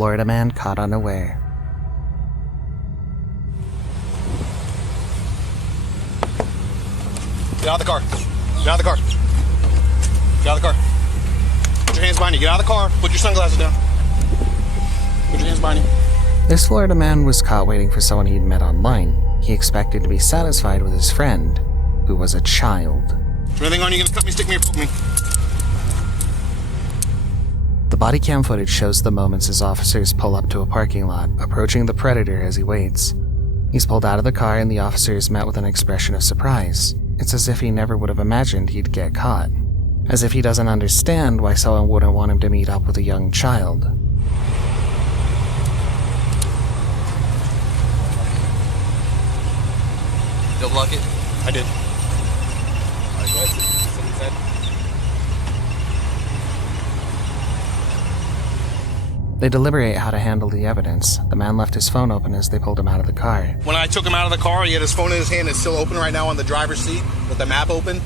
Florida man caught unaware. Get out of the car. Get out of the car. Get out of the car. Put your hands behind you. Get out of the car. Put your sunglasses down. Put your hands behind you. This Florida man was caught waiting for someone he'd met online. He expected to be satisfied with his friend, who was a child. Is there anything on you gonna cut me, stick me, or poke me? The body cam footage shows the moments as officers pull up to a parking lot, approaching the predator as he waits. He's pulled out of the car and the officer is met with an expression of surprise. It's as if he never would have imagined he'd get caught. As if he doesn't understand why someone wouldn't want him to meet up with a young child. Double lock it? I did. Alright, go ahead. Sit inside. They deliberate how to handle the evidence. The man left his phone open as they pulled him out of the car. When I took him out of the car, he had his phone in his hand. It's still open right now on the driver's seat with the map open.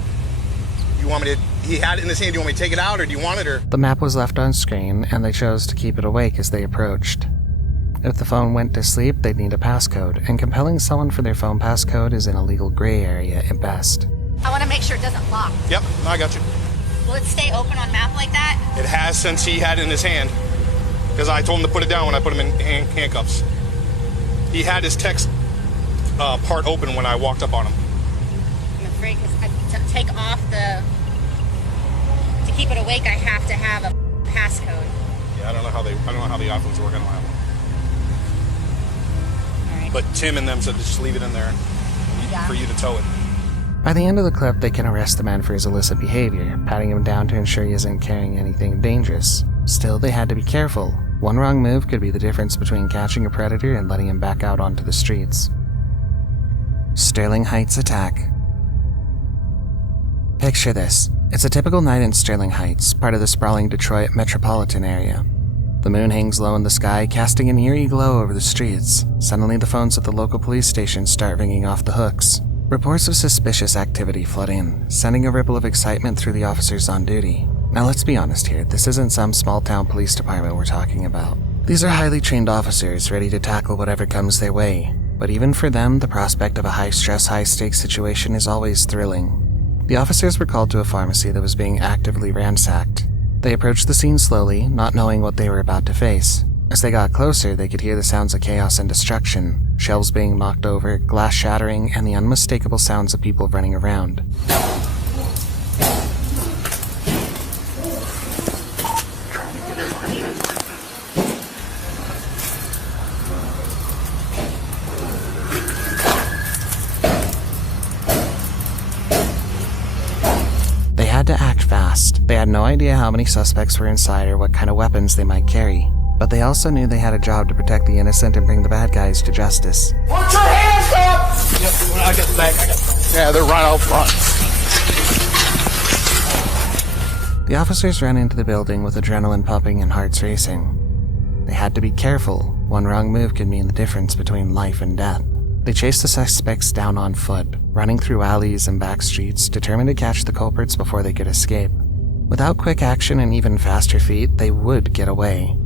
You want me to... He had it in his hand. Do you want me to take it out, or do you want it, or... The map was left on screen, and they chose to keep it awake as they approached. If the phone went to sleep, they'd need a passcode, and compelling someone for their phone passcode is in a legal gray area at best. I want to make sure it doesn't lock. Yep, no, I got you. Will it stay open on map like that? It has since he had it in his hand. Because I told him to put it down when I put him in handcuffs. He had his text part open when I walked up on him. I'm afraid because to take off the... To keep it awake, I have to have a passcode. Yeah, I don't know how the iPhones work. I don't have one. All right. But Tim and them said to just leave it in there for you to tow it. By the end of the clip, they can arrest the man for his illicit behavior, patting him down to ensure he isn't carrying anything dangerous. Still, they had to be careful. One wrong move could be the difference between catching a predator and letting him back out onto the streets. Sterling Heights attack. Picture this. It's a typical night in Sterling Heights, part of the sprawling Detroit metropolitan area. The moon hangs low in the sky, casting an eerie glow over the streets. Suddenly, the phones at the local police station start ringing off the hooks. Reports of suspicious activity flood in, sending a ripple of excitement through the officers on duty. Now let's be honest here, this isn't some small-town police department we're talking about. These are highly trained officers ready to tackle whatever comes their way. But even for them, the prospect of a high-stress, high-stakes situation is always thrilling. The officers were called to a pharmacy that was being actively ransacked. They approached the scene slowly, not knowing what they were about to face. As they got closer, they could hear the sounds of chaos and destruction, shelves being knocked over, glass shattering, and the unmistakable sounds of people running around. They had to act fast. They had no idea how many suspects were inside or what kind of weapons they might carry. But they also knew they had a job to protect the innocent and bring the bad guys to justice. Put your hands up! Yep, I got the bag. Yeah, they're right out front. The officers ran into the building with adrenaline pumping and hearts racing. They had to be careful. One wrong move could mean the difference between life and death. They chased the suspects down on foot, running through alleys and back streets, determined to catch the culprits before they could escape. Without quick action and even faster feet, they would get away.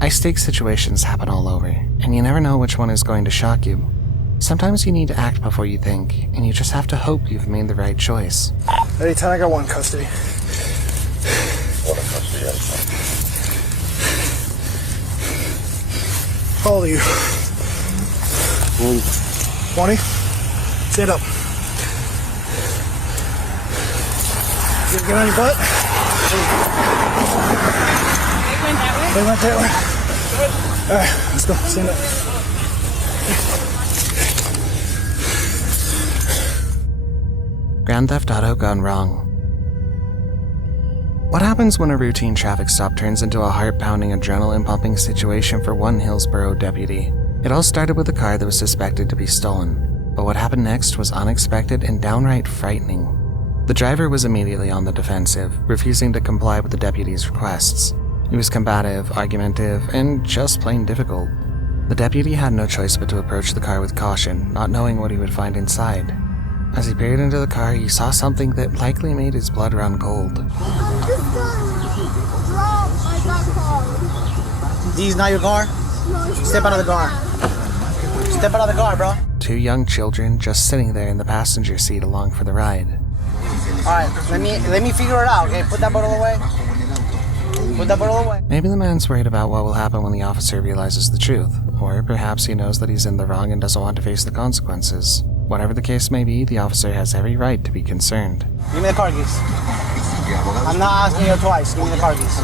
High-stakes situations happen all over, and you never know which one is going to shock you. Sometimes you need to act before you think, and you just have to hope you've made the right choice. Eddie, I got one custody. What a custody, How old are you? 20? Stand up. You get on your butt? They went that way. Alright, let's go. Stand up. Grand Theft Auto gone wrong. What happens when a routine traffic stop turns into a heart-pounding, adrenaline-pumping situation for one Hillsborough deputy? It all started with a car that was suspected to be stolen, but what happened next was unexpected and downright frightening. The driver was immediately on the defensive, refusing to comply with the deputy's requests. He was combative, argumentative, and just plain difficult. The deputy had no choice but to approach the car with caution, not knowing what he would find inside. As he peered into the car, he saw something that likely made his blood run cold. These not your car? Step out of the car. Step out of the car, bro. 2 young children just sitting there in the passenger seat along for the ride. Alright, let me figure it out, okay? Put that bottle away. Put that bottle away. Maybe the man's worried about what will happen when the officer realizes the truth, or perhaps he knows that he's in the wrong and doesn't want to face the consequences. Whatever the case may be, the officer has every right to be concerned. Give me the car keys. I'm not asking you twice. Give me the car keys.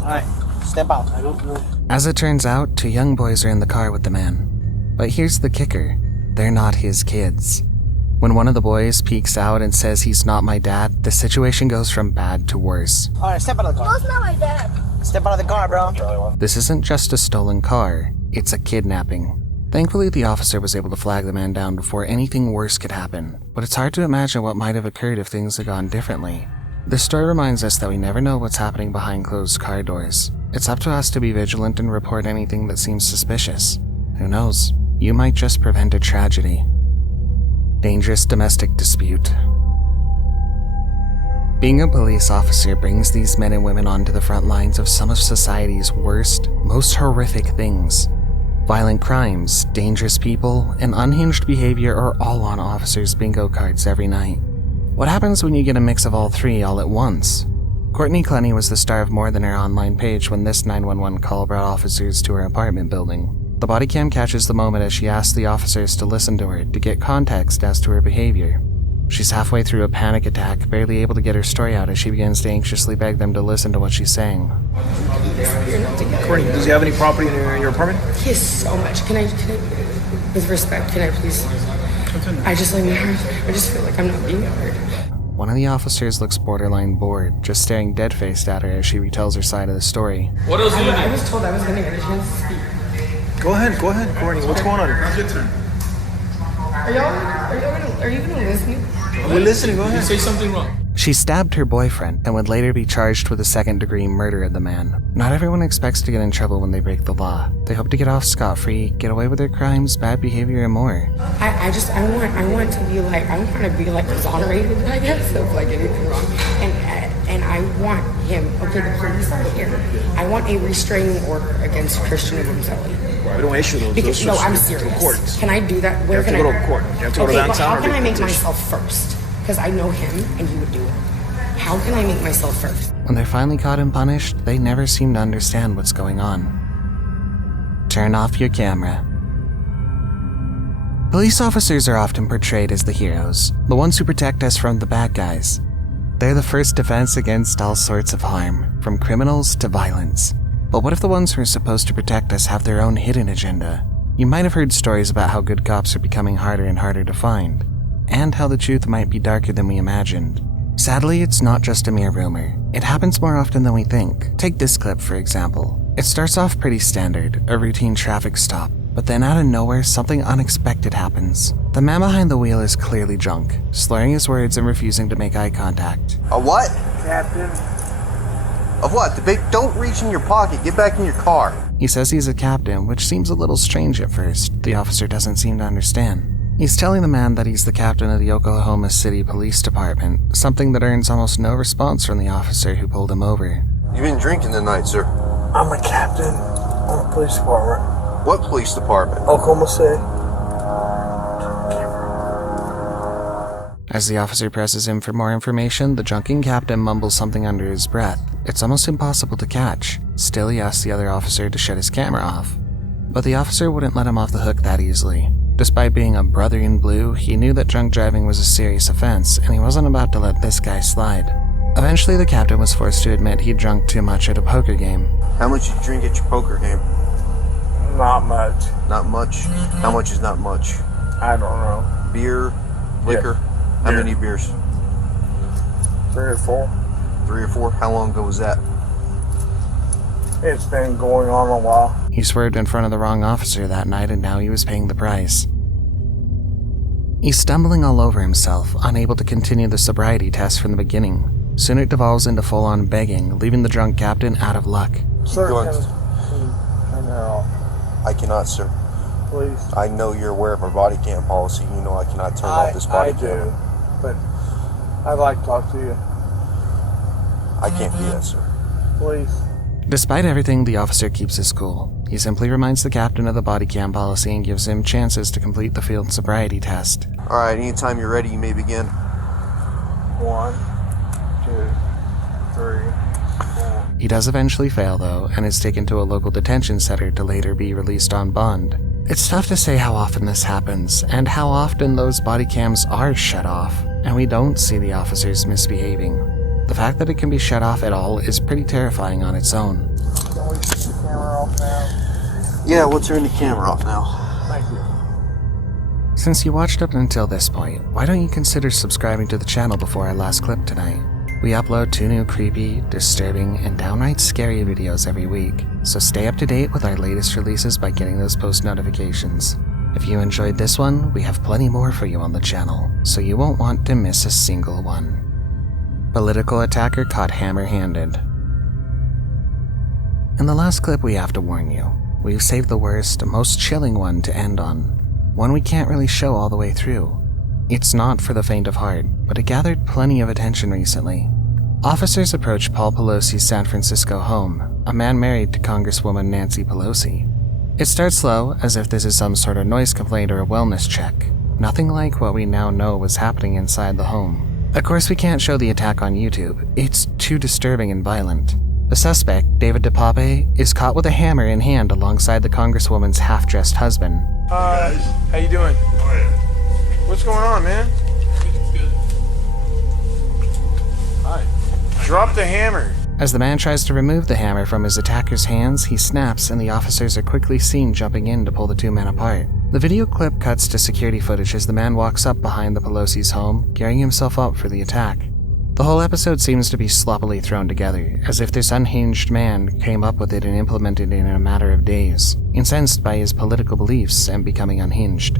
Alright, step out. I don't know. As it turns out, 2 young boys are in the car with the man. But here's the kicker. They're not his kids. When one of the boys peeks out and says he's not my dad, the situation goes from bad to worse. Alright, step out of the car. That's not my dad. Step out of the car, bro. This isn't just a stolen car, it's a kidnapping. Thankfully, the officer was able to flag the man down before anything worse could happen, but it's hard to imagine what might have occurred if things had gone differently. This story reminds us that we never know what's happening behind closed car doors. It's up to us to be vigilant and report anything that seems suspicious. Who knows? You might just prevent a tragedy. Dangerous domestic dispute. Being a police officer brings these men and women onto the front lines of some of society's worst, most horrific things. Violent crimes, dangerous people, and unhinged behavior are all on officers' bingo cards every night. What happens when you get a mix of all 3 all at once? Courtney Clenny was the star of more than her online page when this 911 call brought officers to her apartment building. The Bodycam catches the moment as she asks the officers to listen to her to get context as to her behavior. She's halfway through a panic attack, barely able to get her story out as she begins to anxiously beg them to listen to what she's saying. Courtney, does he have any property in your apartment? Yes, so much. Can I, with respect, can I please? I just feel like I'm not being heard. One of the officers looks borderline bored, just staring dead-faced at her as she retells her side of the story. What else do you need? I was told I was going to get a chance to speak. Go ahead, Courtney. What's going on? Are you gonna listen? We're listening, go ahead. Say something wrong. She stabbed her boyfriend and would later be charged with a second-degree murder of the man. Not everyone expects to get in trouble when they break the law. They hope to get off scot-free, get away with their crimes, bad behavior, and more. I want to be like exonerated, I guess, of like anything wrong. And I want him, okay, the police are here. I want a restraining order against Christian Gonzalez. We don't issue those. Because, no, I'm serious. Can I do that? Where can I go to court. You have to go to downtown. But how can I make myself first? Because I know him and he would do it. How can I make myself first? When they're finally caught and punished, they never seem to understand what's going on. Turn off your camera. Police officers are often portrayed as the heroes, the ones who protect us from the bad guys. They're the first defense against all sorts of harm, from criminals to violence. But what if the ones who are supposed to protect us have their own hidden agenda? You might have heard stories about how good cops are becoming harder and harder to find, and how the truth might be darker than we imagined. Sadly, it's not just a mere rumor. It happens more often than we think. Take this clip, for example. It starts off pretty standard, a routine traffic stop, but then out of nowhere, something unexpected happens. The man behind the wheel is clearly drunk, slurring his words and refusing to make eye contact. A what? Captain. Of what? Don't reach in your pocket. Get back in your car. He says he's a captain, which seems a little strange at first. The officer doesn't seem to understand. He's telling the man that he's the captain of the Oklahoma City Police Department, something that earns almost no response from the officer who pulled him over. You've been drinking tonight, sir. I'm a captain on the police department. What police department? Oklahoma City. As the officer presses him for more information, the drunken captain mumbles something under his breath. It's almost impossible to catch. Still, he asks the other officer to shut his camera off. But the officer wouldn't let him off the hook that easily. Despite being a brother in blue, he knew that drunk driving was a serious offense, and he wasn't about to let this guy slide. Eventually, the captain was forced to admit he'd drunk too much at a poker game. How much you drink at your poker game? Not much. Not much? How much is not much? I don't know. Beer? Liquor? Yeah. How Beer. many beers? 3 or 4. 3 or 4? How long ago was that? It's been going on a while. He swerved in front of the wrong officer that night, and now he was paying the price. He's stumbling all over himself, unable to continue the sobriety test from the beginning. Soon it devolves into full-on begging, leaving the drunk captain out of luck. Sir, going. turn that off. I cannot, sir. Please. I know you're aware of our body cam policy. You know I cannot turn off this body I do, camera. but I'd like to talk to you. I can't do that, sir. Please. Despite everything, the officer keeps his cool. He simply reminds the captain of the Bodycam policy and gives him chances to complete the field sobriety test. Alright, anytime you're ready, you may begin. 1, 2, 3, 4. He does eventually fail, though, and is taken to a local detention center to later be released on bond. It's tough to say how often this happens, and how often those body cams are shut off, and we don't see the officers misbehaving. The fact that it can be shut off at all is pretty terrifying on its own. Can we turn the camera off now? Yeah, we'll turn the camera off now. Thank you. Since you watched up until this point, why don't you consider subscribing to the channel before our last clip tonight? We upload 2 new creepy, disturbing, and downright scary videos every week, so stay up to date with our latest releases by getting those post notifications. If you enjoyed this one, we have plenty more for you on the channel, so you won't want to miss a single one. Political attacker caught hammer-handed. In the last clip, we have to warn you. We've saved the worst, most chilling one to end on. One we can't really show all the way through. It's not for the faint of heart, but it gathered plenty of attention recently. Officers approached Paul Pelosi's San Francisco home, a man married to Congresswoman Nancy Pelosi. It starts slow, as if this is some sort of noise complaint or a wellness check. Nothing like what we now know was happening inside the home. Of course, we can't show the attack on YouTube. It's too disturbing and violent. The suspect, David DePape, is caught with a hammer in hand alongside the Congresswoman's half-dressed husband. How you doing? What's going on, man? Hi. Drop the hammer. As the man tries to remove the hammer from his attacker's hands, he snaps and the officers are quickly seen jumping in to pull the 2 men apart. The video clip cuts to security footage as the man walks up behind the Pelosi's home, gearing himself up for the attack. The whole episode seems to be sloppily thrown together, as if this unhinged man came up with it and implemented it in a matter of days, incensed by his political beliefs and becoming unhinged.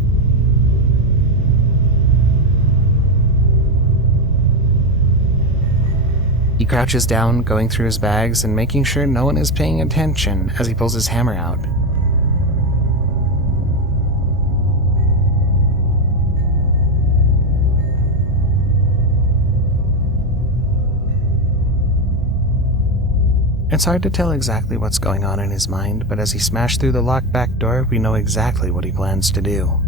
He crouches down, going through his bags and making sure no one is paying attention as he pulls his hammer out. It's hard to tell exactly what's going on in his mind, but as he smashed through the locked back door, we know exactly what he plans to do.